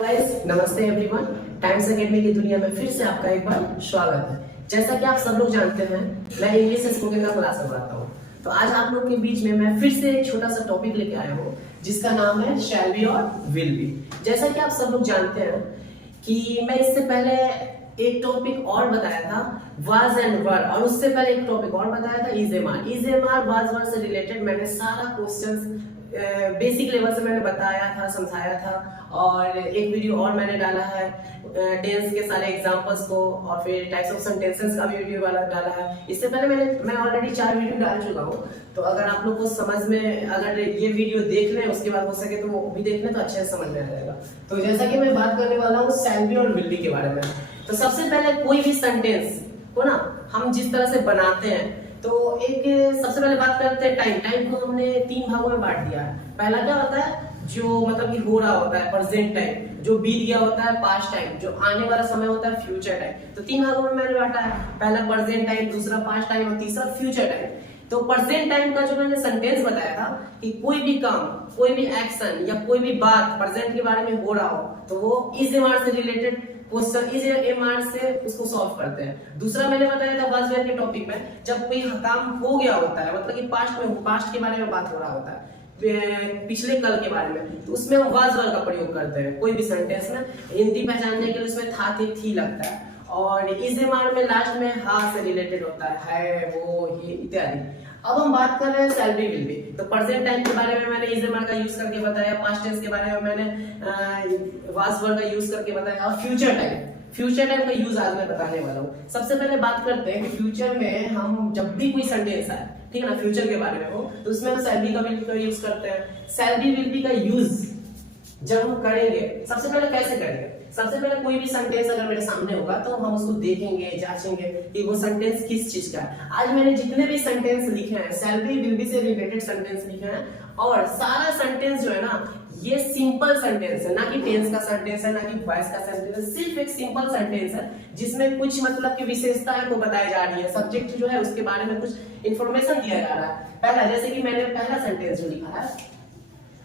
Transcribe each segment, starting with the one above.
Guys नमस्ते everyone. Times academy की दुनिया में फिर से आपका एक बार स्वागत है। जैसा कि आप सब लोग जानते हैं, मैं इंग्लिश स्पोकन का क्लास करवाता हूँ। तो आज आप लोग के बीच में मैं फिर से एक छोटा सा टॉपिक लेके आया हूँ जिसका नाम है शैल बी और विल बी। जैसा कि आप सब लोग जानते हैं कि मैं इससे पहले एक टॉपिक और बताया था वाज एंड वर, और उससे पहले एक टॉपिक और बताया था is am are was were से रिलेटेड मैंने सारा क्वेश्चंस बेसिक लेवल से मैंने बताया था, समझाया था। और एक वीडियो और मैंने डाला है टेंस के सारे एग्जांपल्स को, और फिर टाइप्स ऑफ सेंटेंसेस का भी वीडियो वाला डाला है। इससे पहले मैं ऑलरेडी 4 वीडियो डाल चुका हूँ। तो अगर आप लोग को समझ में, अगर ये वीडियो देख लें उसके बाद हो सके तो वो भी देख लें तो अच्छे से समझ में आ जाएगा। तो जैसा कि मैं बात करने वाला हूँ शैल बी और विल बी के बारे में। तो सबसे पहले कोई भी सेंटेंस को ना हम जिस तरह से बनाते हैं, तो एक सबसे पहले बात करते हैं टाइम को हमने 3 भागों में बांट दिया है। पहला क्या होता है, जो मतलब कि हो रहा होता है प्रेजेंट टाइम, जो बीत गया होता है पास्ट टाइम, जो आने वाला समय होता है फ्यूचर टाइम। तो 3 भागों में मैंने बांटा है, पहला प्रेजेंट टाइम, दूसरा पास्ट टाइम और तीसरा फ्यूचर टाइम। तो प्रेजेंट टाइम का जो मैंने सेंटेंस बताया था कि कोई भी काम, कोई भी एक्शन या कोई भी बात प्रेजेंट के बारे में हो रहा हो तो वो इज एम आर से related question is am are से उसको सॉल्व करते हैं। दूसरा मैंने बताया था वाज वेयर के टॉपिक में, जब कोई काम हो गया होता है, मतलब कि पास्ट के बारे में बात हो रहा होता है, पिछले कल के बारे में, तो उसमें हम वाज वेयर का प्रयोग करते हैं कोई भी सेंटेंस में। हिंदी पहचानने के लिए उसमें था थी लगता है। और इज एम आर में लास्ट में हा से रिलेटेड होता है वो ये इत्यादि। अब हम बात कर रहे हैं शैल बी विल बी। तो प्रेजेंट टाइम के बारे में मैंने इज एम आर का यूज करके बताया, पास्ट टेंस के बारे में मैंने वाज वर्ब का यूज करके बताया, और फ्यूचर टाइम का यूज आज मैं बताने वाला हूँ। सबसे पहले बात करते हैं कि फ्यूचर में हम जब भी कोई सेंटेंस आए, ठीक है ना, फ्यूचर के बारे में हो, तो उसमें हम शैल बी का विल बी का यूज करते हैं। शैल बी विल बी का यूज जब हम करेंगे, सबसे पहले कैसे करेंगे, सबसे पहले कोई भी सेंटेंस अगर मेरे सामने होगा तो हम उसको देखेंगे, जांचेंगे कि वो सेंटेंस किस चीज का है। आज मैंने जितने भी सेंटेंस लिखे हैं शैल बी विल बी से रिलेटेड सेंटेंस लिखे हैं, और सारा सेंटेंस जो है ना ये सिंपल सेंटेंस है, ना कि टेंस का सेंटेंस है, ना कि वॉइस का सेंटेंस है, सिर्फ एक सिंपल सेंटेंस है जिसमें कुछ मतलब की विशेषताएं को बताई जा रही है, सब्जेक्ट जो है उसके बारे में कुछ इंफॉर्मेशन दिया जा रहा है। पहला, जैसे कि मैंने पहला सेंटेंस जो लिखा है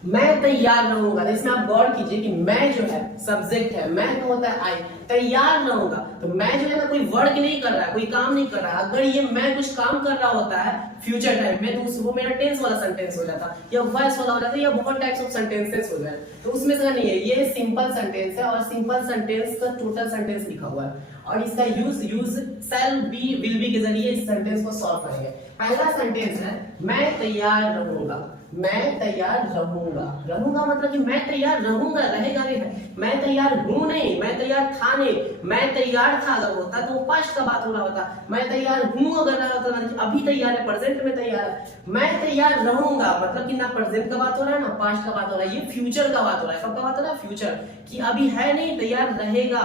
मैं तैयार रहूंगा, इसमें आप गौर कीजिए कि मैं जो है सब्जेक्ट है, मैं तो होता है आई, तैयार रहूंगा। तो मैं जो है ना कोई वर्क नहीं कर रहा है, कोई काम नहीं कर रहा है। अगर ये मैं कुछ काम कर रहा होता है फ्यूचर टाइम में तो वो मेरा टेंस वाला सेंटेंस हो जाता, या वॉइस वाला हो जाता, या बहुत टाइप्स ऑफ सेंटेंसेस हो जाए। तो उसमें से नहीं है, ये सिंपल सेंटेंस है, और सिंपल सेंटेंस का टोटल सेंटेंस लिखा हुआ है, और इसका use shall be will be के जरिए इस सेंटेंस को सॉल्व करेंगे। पहला सेंटेंस है मैं तैयार रहूंगा। मैं तैयार रहूंगा मतलब कि मैं तैयार रहूंगा, रहेगा भी है। मैं तैयार हूं नहीं, मैं तैयार था नहीं। मैं तैयार था अगर होता तो पास्ट का बात हो रहा होता, मैं तैयार हूं अगर रहा होता ना अभी तैयार है, प्रेजेंट में तैयार है। मैं तैयार रहूंगा मतलब कि ना प्रेजेंट का बात हो रहा है ना पास्ट का बात हो रहा है, ये फ्यूचर का बात हो रहा है। कब का बात हो रहा है? फ्यूचर, कि अभी है नहीं, तैयार रहेगा,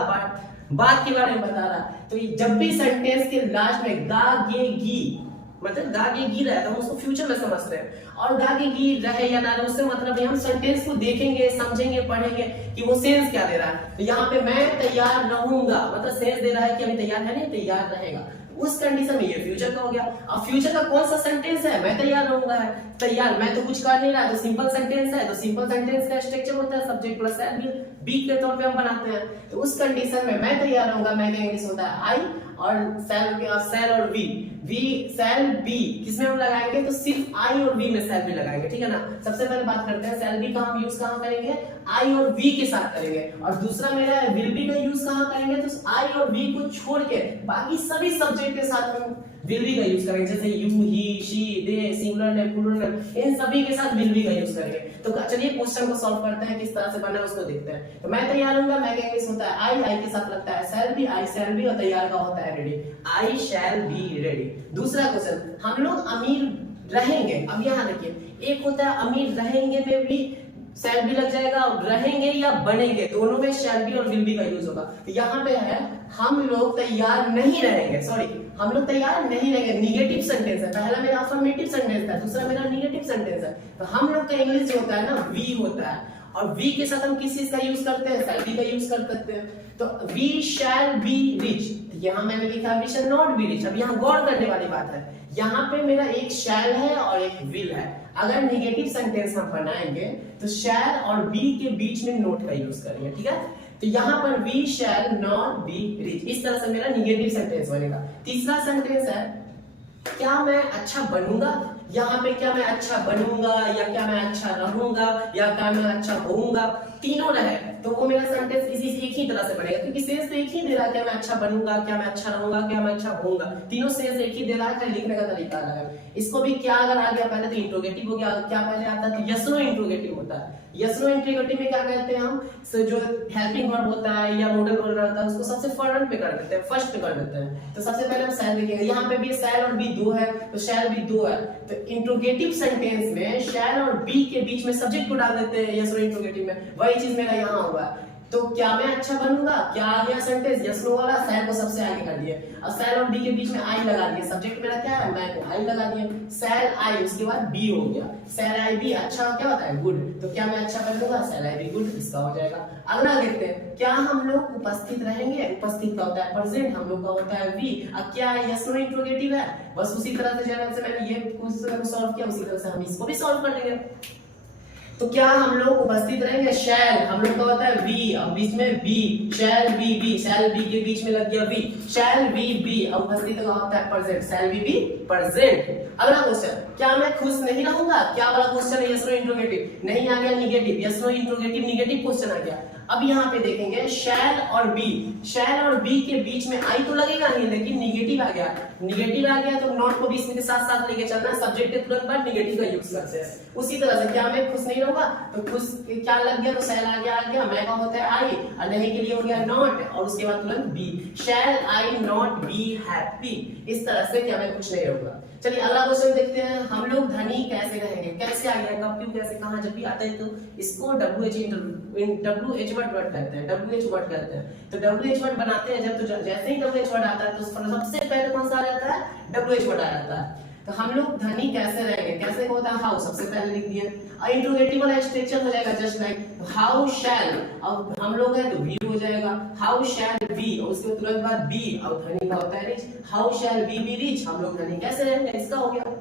बात के बारे में बता रहा है। तो जब भी सेंटेंस के लास्ट में गा गे गी, मतलब गा गे गी रहा है तो हम उसको फ्यूचर में समझते हैं, और गा गे गी रहे या ना रहे उससे मतलब हम सेंटेंस को देखेंगे, समझेंगे, पढ़ेंगे कि वो सेंस क्या दे रहा है। तो यहाँ पे मैं तैयार रहूंगा मतलब सेंस दे रहा है कि अभी तैयार है नहीं, तैयार रहेगा। उस कंडीशन में ये फ्यूचर का हो गया। अब फ्यूचर का कौन सा सेंटेंस है? मैं तैयार रहूंगा है। तैयार, मैं तो कुछ कर नहीं रहा, तो सिंपल सेंटेंस है। तो सिंपल सेंटेंस का स्ट्रक्चर होता है सब्जेक्ट प्लस बी के तौर पे हम बनाते हैं। तो उस कंडीशन में मैं तैयार रहूंगा, मैं का इंग्लिश होता है आई, और शैल और वी शैल बी किसमें हम लगाएंगे? तो सिर्फ आई और वी में शैल बी लगाएंगे, ठीक है ना। सबसे पहले बात करते हैं शैल बी का हम यूज कहां करेंगे? आई और वी के साथ करेंगे। और दूसरा मेरा विल बी का यूज कहां करेंगे? तो आई और वी को छोड़ के बाकी सभी सब्जेक्ट के साथ हम विल बी का यूज करेंगे, जैसे you, he, she, they, singular name, plural name, इन सभी के साथ विल बी का यूज करेंगे। तो चलिए क्वेश्चन को सॉल्व करते हैं, किस तरह से बना है उसको देखते हैं। तो मैं तैयार हूंगा, मैं का इंग्लिश होता है आई के साथ लगता है shall be, I shall be, और तैयार का होता है ready, I shall be ready. दूसरा क्वेश्चन, हम लोग अमीर रहेंगे। अब यहाँ देखिए, एक होता है अमीर रहेंगे में भी शैल बी लग जाएगा, रहेंगे या बनेंगे दोनों में शैल बी और विल बी का यूज होगा। तो यहाँ पे है हम लोग तैयार नहीं रहेंगे, सॉरी हम लोग तैयार नहीं रहेंगे, निगेटिव सेंटेंस है। पहला मेरा अफर्मेटिव सेंटेंस था, दूसरा मेरा निगेटिव सेंटेंस है। तो हम लोग का इंग्लिश जो होता है ना वी होता है, और वी के साथ हम किस चीज का यूज करते हैं? शैल बी का यूज कर सकते हैं। तो वी शैल बी रिच, यहाँ मैंने लिखा we shall not be rich. अब यहाँ गौर करने वाली बात है, यहाँ पे मेरा एक शैल है और एक विल है। अगर निगेटिव सेंटेंस हम बनाएंगे तो शैल और बी के बीच में नोट का यूज करेंगे, ठीक है। तो यहाँ पर we shall not be rich, इस तरह से मेरा निगेटिव सेंटेंस बनेगा। तीसरा सेंटेंस है क्या मैं अच्छा बनूंगा, यहाँ पे क्या मैं अच्छा बनूंगा या क्या मैं अच्छा रहूंगा या क्या मैं अच्छा होऊंगा, तीनों रहे तो वो मेरा सेंटेंस इसी एक ही तरह से बनेगा, क्योंकि सेंस तो एक ही दे रहा है, क्या मैं अच्छा बनूंगा, क्या मैं अच्छा रहूंगा, क्या मैं अच्छा होऊंगा, तीनों सेंस एक ही दे रहा है, खाली लिखने का तरीका अलग है। इसको भी क्या अगर आ गया पहले तो इंट्रोगेटिव हो गया, क्या पहले आता है तो यस नो इंट्रोगेटिव होता है। यस नो इंट्रोगेटिव में क्या कहते हैं हम, जो हेल्पिंग वर्ब होता है या मोडल वर्ब रहता है उसको सबसे फ्रंट पे कर देते हैं, फर्स्ट पे कर देते हैं। तो सबसे पहले हम शैल लिखेंगे, यहाँ पे भी शैल और बी दो है तो शैल भी दो है, तो इंट्रोगेटिव सेंटेंस में शैल और बी के बीच में सब्जेक्ट को डाल देते हैं यस नो इंट्रोगेटिव में, वही चीज मेरा यहाँ हुआ है। तो क्या मैं अच्छा बनूंगा, क्या आ गया सेंटेंस यस नो वाला, शैल को सबसे आगे कर दिए, अब शैल और बी के बीच में आई लगा दिए, सब्जेक्ट मेरा क्या है मैं को आई लगा दिए, शैल आई उसके बाद बी हो गया, शैल आई बी अच्छा क्या होता है गुड, तो क्या मैं अच्छा बनूंगा शैल आई बी गुड, इसका हो जाएगा। अगला देखते हैं क्या हम लोग उपस्थित रहेंगे, उपस्थित का होता है प्रेजेंट, हम लोग का होता है वी, अब क्या है यस नो इंट्रोगेटिव है, बस उसी तरह से जैसे मैंने ये क्वेश्चन को सॉल्व किया उसी तरह से हम इसको भी सॉल्व कर लेंगे। तो क्या हम लोग उपस्थित रहेंगे, शैल हम लोग का होता है वी, अब बीच में be, shall be be, shall be के बीच में लग गया वी, शैल बी बी, अब उपस्थित का होता है present, shell be be present. अगला क्वेश्चन क्या मैं खुश नहीं रहूंगा, क्या वाला क्वेश्चन है यस नो इंट्रोगेटिव, नहीं आ गया negative, yes no interrogative negative question आ गया। अब यहाँ पे देखेंगे शैल और बी, शैल और बी के बीच में आई तो लगेगा नहीं, लेकिन निगेटिव आ गया, निगेटिव आ गया तो नॉट को भी इसमें के साथ साथ लेके चलना, सब्जेक्ट के तुरंत बाद निगेटिव का यूज करते हैं। उसी तरह से क्या मैं खुश नहीं रहूंगा तो खुश क्या लग गया तो शैल आ गया, मैं का होता है आई और नहीं के लिए हो गया नॉट और उसके बाद तुरंत be, shall I not be happy, इस तरह से क्या मैं खुश नहीं रहूंगा। चलिए अगला क्वेश्चन देखते हैं, हम लोग धनी कैसे रहेंगे, कैसे आ गया कब क्यों कैसे कहां, जब भी आता है तो इसको WH वर्ड कहते हैं, WH वर्ड कहते हैं। तो WH वर्ड बनाते हैं जब, तो जैसे ही WH वर्ड आता है तो सबसे पहले कौन सा आ जाता है, WH वर्ड आ जाता है। तो हम लोग धनी कैसे रहेंगे, कैसे होता है हाउ, सबसे पहले लिख दिए, और इंट्रोगेटिव वाला स्ट्रक्चर हो जाएगा जस्ट लाइक हाउ शैल, अब हम लोग है तो वी हो जाएगा, हाउ शैल बी और उसके तुरंत बाद बी, और धनी का होता है rich, how shell be be rich, हम लोग धनी कैसे रहेंगे, इसका हो गया।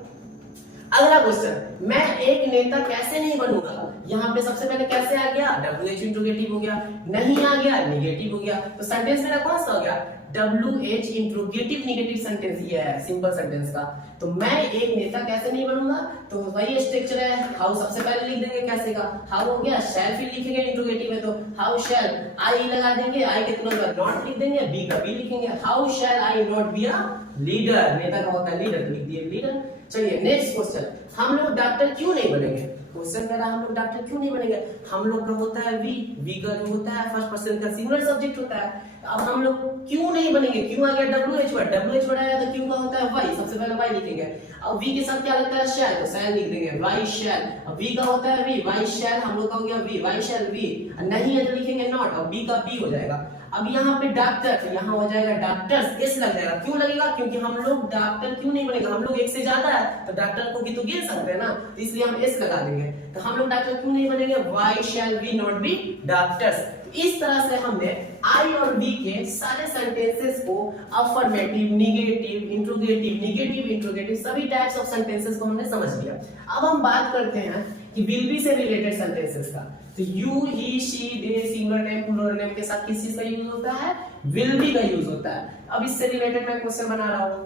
अगला क्वेश्चन, मैं एक नेता कैसे नहीं बनूंगा, यहाँ पे सबसे पहले कैसे आ गया, WH इंट्रोगेटिव हो गया, नहीं आ गया निगेटिव हो गया, तो सेंटेंस मेरा कौन सा हो गया, WH इंट्रोगेटिव निगेटिव सेंटेंस, ये है सिंपल सेंटेंस का। तो मैं एक नेता कैसे नहीं बनूंगा, तो वही स्ट्रक्चर है, हाउ सबसे पहले लिख देंगे, कैसे का हाउ हो गया, शैल फिर लिखेंगे इंट्रोगेटिव है तो हाउ शैल, आई लगा देंगे, आई के तुरंत बाद नॉट लिख देंगे, बी का बी लिखेंगे, how shell I not be a leader, नेता का होता है लीडर, लिख दिए लीडर। चलिए नेक्स्ट क्वेश्चन, हम लोग डॉक्टर क्यों नहीं बनेंगे, क्वेश्चन मेरा हम लोग डॉक्टर क्यों नहीं बनेंगे, हम लोग का होता है वी, वी का जो होता है फर्स्ट पर्सन का सिंगुलर सब्जेक्ट होता है, अब हम लोग क्यों नहीं बनेंगे, क्यों आ गया WH वर्ड, WH वर्ड आया तो क्यों का होता है वाई, सबसे पहले वाई लिखेंगे, अब वी के साथ क्या लगता है शैल, तो शैल लिख देंगे, वाई शैल, अब वी का होता है वी, वाई शैल, हम लोग का हो गया वी, वाई शैल वी, नहीं है तो लिखेंगे नॉट, और बी का बी हो जाएगा। अब यहाँ पे डॉक्टर, यहाँ हो जाएगा डॉक्टर्स, एस लग जाएगा, क्यों लगेगा, क्योंकि हम लोग डॉक्टर क्यों नहीं बनेगा, हम लोग एक से ज्यादा है तो डॉक्टर को भी तो गिन सकते हैं ना, तो इसलिए हम एस लगा देंगे, तो हम लोग डॉक्टर क्यों नहीं बनेंगे, why shall we not be doctors. इस तरह से हमने आई और बी के सारे सेंटेंसेस को अफर्मेटिव, निगेटिव, इंट्रोगेटिव सभी टाइप्स ऑफ सेंटेंसेस को हमने समझ लिया। अब हम बात करते हैं कि विल बी से रिलेटेड सेंटेंसेस का, तो you, he, she, they, singular name, plural name के साथ किस चीज का यूज होता है, विल बी का यूज होता है। अब इससे रिलेटेड मैं क्वेश्चन बना रहा हूं,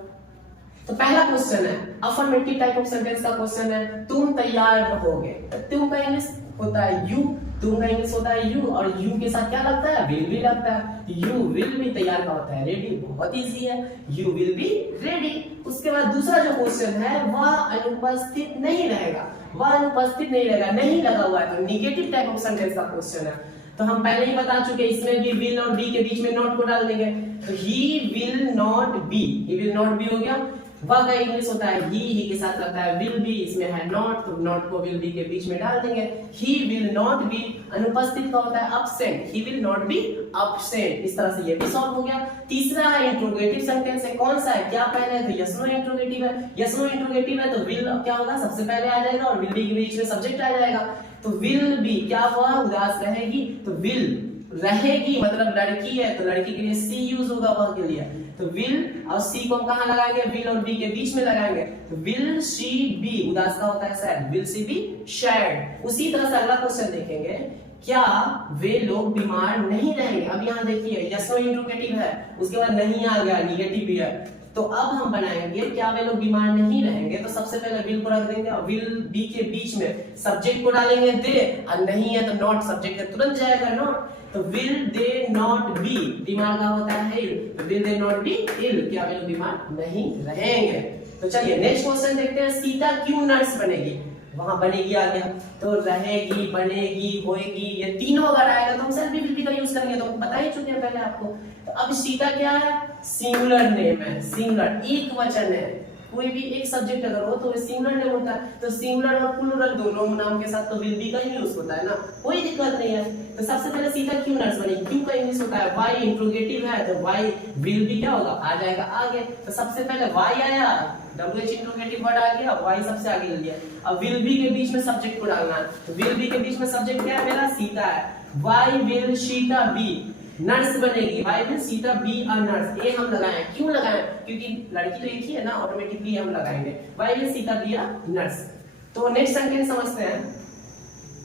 तो पहला क्वेश्चन है अफर्मेटिव टाइप ऑफ सेंटेंस का क्वेश्चन है, तुम तैयार रहोगे, तुम का इंग्लिश होता है यू, तुम का इंग्लिश होता है यू, और यू के साथ क्या लगता है, विल बी लगता है, यू विल बी तैयार का होता है रेडी, बहुत इजी है, यू विल बी रेडी। उसके बाद दूसरा जो क्वेश्चन है वह अनुपस्थित नहीं रहेगा, वह अनुपस्थित नहीं रहेगा, नहीं लगा हुआ है, तो निगेटिव टाइप ऑफ सेंटेंस का क्वेश्चन है। तो हम पहले ही बता चुके, इसमें भी विल और बी के बीच में नॉट को डाल देंगे, तो he will not be, he will not be हो गया, वह का इंग्लिश होता है ही के साथ लगता है विल बी, इसमें है नॉट, तो नॉट को विल बी के बीच में डाल देंगे, ही विल नॉट बी, अनुपस्थित का होता है absent, he will not be absent, इस तरह से ये भी सॉल्व हो गया। तीसरा है इंट्रोगेटिव सेंटेंस है, कौन सा है, क्या पहले है तो यस नो इंट्रोगेटिव है, यस नो इंट्रोगेटिव है तो विल क्या होगा, सबसे पहले आ जाएगा और विल बी के बीच में सब्जेक्ट आ जाएगा, तो विल बी क्या हुआ, उदास रहेगी, तो विल रहेगी मतलब लड़की है तो लड़की के लिए सी यूज होगा वह के लिए, तो विल और सी को हम कहां लगाएंगे, विल और बी के बीच में लगाएंगे, तो विल शी बी, उदास का होता है sad, will she be sad. उसी तरह से अगला क्वेश्चन देखेंगे, क्या वे लोग बीमार नहीं रहेंगे। अब यहाँ देखिए यस नो इंट्रोगेटिव है, उसके बाद नहीं आ गया, निगेटिव भी है, तो अब हम बनाएंगे क्या वे लोग बीमार नहीं रहेंगे, तो सबसे पहले विल को रख देंगे और विल बी के बीच में सब्जेक्ट को डालेंगे दे, और नहीं है तो नॉट, सब्जेक्ट का तुरंत जाएगा नॉट, तो विल दे नॉट बी, बीमार का होता है इल, तो will they not be ill, क्या वे लोग बीमार नहीं रहेंगे। तो चलिए नेक्स्ट क्वेश्चन देखते हैं, सीता क्यों नर्स बनेगी, वहां बनेगी आ गया, तो रहेगी, बनेगी, होएगी, ये तीनों अगर आएगा तो हम सिर्फ विल बी का यूज करेंगे, तो बता ही चुके हैं पहले आपको। तो अब सीता क्या है, सिंगुलर नेम है, सिंगुलर एक वचन है, कोई भी एक सब्जेक्ट अगर हो तो सिंगुलर नेम होता है, तो सिंगुलर और प्लूरल दोनों नाम के साथ तो विल बी का ही यूज होता है ना, कोई दिक्कत नहीं है। तो सबसे पहले सीता क्यों नर्स बनेगी, क्यों का इंग्लिश होता है व्हाई, इंट्रोगेटिव है तो व्हाई, विल बी क्या होगा आ जाएगा आगे, तो सबसे पहले व्हाई आया, WH इंट्रोगेटिव वर्ड आ गया, व्हाई सबसे आगे ले लिया, अब विल बी के बीच में सब्जेक्ट को डालना है, तो विल बी के बीच में सब्जेक्ट क्या है मेरा, सीता है, why will Sita be nurse बनेगी, why will Sita be a nurse, ये हम लगाएं, क्यों लगाएं, क्योंकि लड़की तो एक ही है ना, ऑटोमेटिकली हम लगाएंगे why will Sita be a nurse. तो नेक्स्ट सेंटेंस समझते हैं,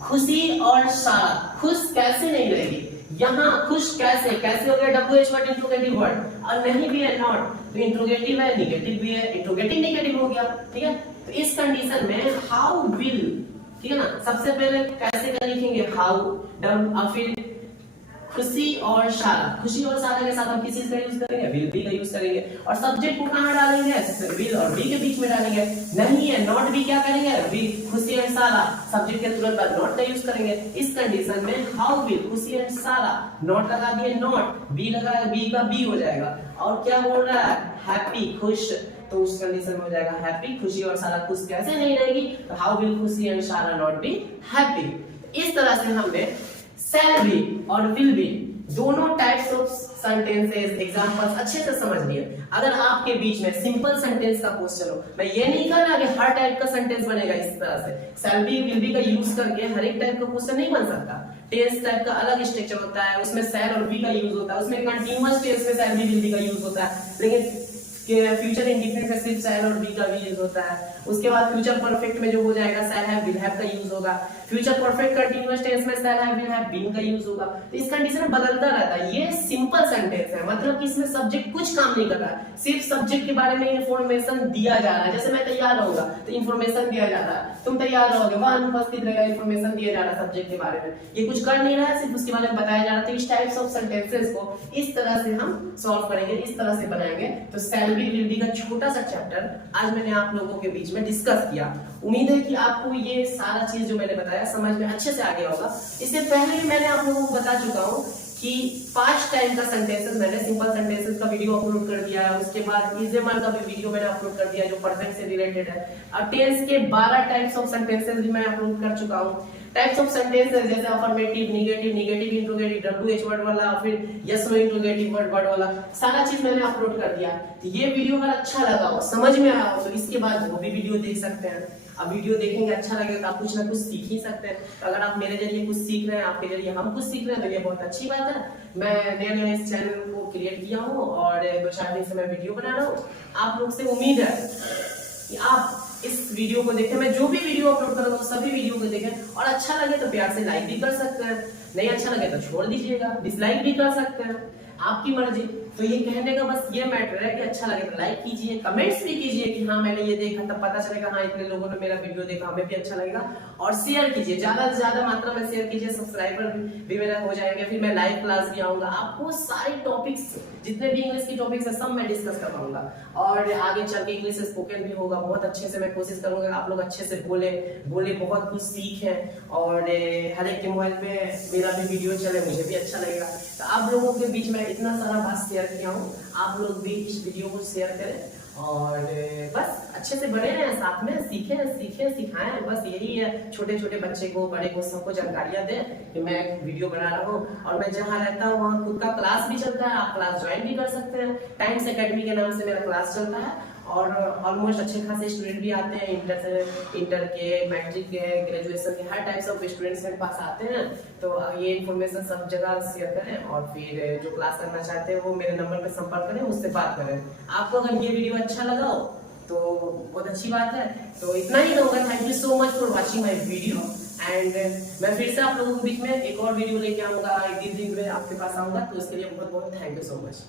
खुशी और सारा, खुश कैसे नहीं रहेगी, यहाँ खुश कैसे, कैसे हो गया WH वर्ड इंट्रोगेटिव वर्ड, और नहीं भी है नॉट, तो इंट्रोगेटिव है, निगेटिव भी है, इंट्रोगेटिव निगेटिव हो गया, ठीक है। तो इस कंडीशन में हाउ विल, ठीक है ना, सबसे पहले कैसे का लिखेंगे हाउ, और फिर खुशी और सारा, खुशी और सारा के साथ हम किस चीज का यूज करेंगे, विल बी का यूज करेंगे, और सब्जेक्ट को कहां डालेंगे, विल और बी के बीच में डालेंगे, नहीं है नॉट भी क्या करेंगे, विल खुशी और सारा, सब्जेक्ट के तुरंत बाद नॉट का यूज करेंगे। इस कंडीशन में हाउ विल खुशी और सारा, नॉट लगा दिए नॉट, बी लगा बी का बी हो जाएगा, और क्या बोल रहा है हैप्पी खुश, तो उस कंडीशन में हो जाएगा हैप्पी, खुशी और सारा खुश कैसे नहीं रहेगी, तो हाउ विल खुशी एंड सारा नॉट बी हैप्पी। इस तरह से हमने शैल बी और विल बी दोनों टाइप्स ऑफ सेंटेंसेस एग्जांपल्स अच्छे से समझ लिए। अगर आपके बीच में सिंपल सेंटेंस का क्वेश्चन हो, मैं ये नहीं कह रहा कि हर टाइप का सेंटेंस बनेगा इस तरह से, शैल बी विल बी का यूज करके हर एक टाइप का क्वेश्चन नहीं बन सकता, टेंस टाइप का अलग स्ट्रक्चर होता है, उसमें शैल और बी का यूज होता है, उसमें कंटीन्यूअस टेंस में शैल बी विल बी का यूज होता है, लेकिन कि फ्यूचर इंडिफिनिट में सिर्फ शैल और बी का भी यूज होता है। उसके बाद फ्यूचर परफेक्ट में जो हो जाएगा शैल हैव विल हैव का यूज होगा, फ्यूचर परफेक्ट कंटीन्यूअस टेंस में shall have will have been का यूज होगा। तो इस कंडीशन में बदलता रहता है। ये सिंपल सेंटेंस है, मतलब कि इसमें सब्जेक्ट कुछ काम नहीं कर रहा है, सिर्फ सब्जेक्ट के बारे में इंफॉर्मेशन दिया जा रहा है। जैसे मैं तैयार रहूंगा तो इंफॉर्मेशन दिया जा रहा है, तुम तैयार रहोगे वहां अनुपस्थित रहेगा, इंफॉर्मेशन दिया जा रहा है सब्जेक्ट के बारे में, ये कुछ कर नहीं रहा है, सिर्फ उसके बारे में बताया जा रहा है। तो इस टाइप्स ऑफ सेंटेंसेस को इस तरह से हम सॉल्व करेंगे, इस तरह से बनाएंगे। तो शैल बी विल बी का छोटा सा चैप्टर आज मैंने आप लोगों के बीच में डिस्कस किया। उम्मीद है कि आपको ये सारा चीज जो मैंने बताया समझ में अच्छे से आ गया होगा। इससे पहले भी मैंने आप लोगों को बता चुका हूँ कि 5 टाइप का सेंटेंसेस, मैंने सिंपल सेंटेंसेस का वीडियो अपलोड कर दिया है, उसके बाद इजेमल का भी वीडियो मैंने अपलोड कर दिया जो परफेक्ट से रिलेटेड है, और टेंस के 12 टाइप्स ऑफ सेंटेंसेस भी मैं अपलोड कर चुका हूँ। टाइप्स ऑफ सेंटेंसेस जैसे affirmative, negative, negative interrogative, WH word वाला, फिर यस नो इंट्रोगेटिव वर्ड वाला, सारा चीज मैंने अपलोड कर दिया। तो ये वीडियो अगर अच्छा लगा हो, समझ में आया हो, तो इसके बाद वो भी वीडियो देख सकते हैं। अब वीडियो देखेंगे अच्छा लगेगा तो आप कुछ ना कुछ सीख ही सकते हैं। तो अगर आप मेरे जरिए कुछ सीख रहे हैं, आपके जरिए हम कुछ सीख रहे हैं, तो ये बहुत अच्छी बात है। मैं नए इस चैनल को क्रिएट किया हूँ और 2-4 दिन से मैं वीडियो बना रहा हूँ। आप लोग से उम्मीद है कि आप इस वीडियो को देखें, मैं जो भी वीडियो अपलोड करूंगा सभी वीडियो को देखें, और अच्छा लगे तो प्यार से लाइक भी कर सकते हैं, नहीं अच्छा लगे तो छोड़ दीजिएगा, डिसलाइक भी कर सकते हैं, आपकी मर्जी। तो ये कहने का बस ये मैटर है कि अच्छा लगे तो लाइक कीजिए, कमेंट्स भी कीजिए कि हाँ मैंने ये देखा, तब पता चलेगा हाँ इतने लोगों ने मेरा वीडियो देखा, हमें भी अच्छा लगेगा। और शेयर कीजिए, ज्यादा से ज्यादा मात्रा में शेयर कीजिए, सब्सक्राइबर भी मेरा हो जाएंगे। फिर मैं लाइव क्लास भी आऊंगा, आपको सारे टॉपिक्स जितने भी इंग्लिश की टॉपिक्स है सब मैं डिस्कस करवाऊंगा, और आगे चल के इंग्लिश स्पोकन भी होगा। बहुत अच्छे से मैं कोशिश करूंगा आप लोग अच्छे से बोले, बहुत कुछ सीखें, और हर एक के मोबाइल पे मेरा भी वीडियो चले, मुझे भी अच्छा लगेगा। तो आप लोगों के बीच में इतना सारा बात शेयर किया हूँ, आप लोग भी इस वीडियो को शेयर करें, और बस अच्छे से बने रहें, साथ में सीखें सिखाएं। बस यही है, छोटे छोटे बच्चे को, बड़े को, सबको जानकारियां दें कि मैं वीडियो बना रहा हूँ। और मैं जहाँ रहता हूँ वहाँ खुद का क्लास भी चलता है, आप क्लास ज्वाइन भी कर सकते हैं। टाइम्स एकेडमी के नाम से मेरा क्लास चलता है, और ऑलमोस्ट अच्छे खासे स्टूडेंट भी आते हैं, इंटर के, मैट्रिक के, ग्रेजुएशन के, हर टाइप्स ऑफ स्टूडेंट्स मेरे पास आते हैं। तो ये इन्फॉर्मेशन सब जगह शेयर करें और फिर जो क्लास करना चाहते हैं वो मेरे नंबर पर संपर्क करें, मुझसे बात करें। आपको अगर ये वीडियो अच्छा लगा हो तो बहुत अच्छी बात है। तो इतना ही कहूँगा, thank you so much for watching my video. And मैं फिर से आप लोगों के बीच में एक और वीडियो लेके आऊँगा, एक दिन में आपके पास आऊँगा। तो इसके लिए बहुत बहुत थैंक यू सो मच।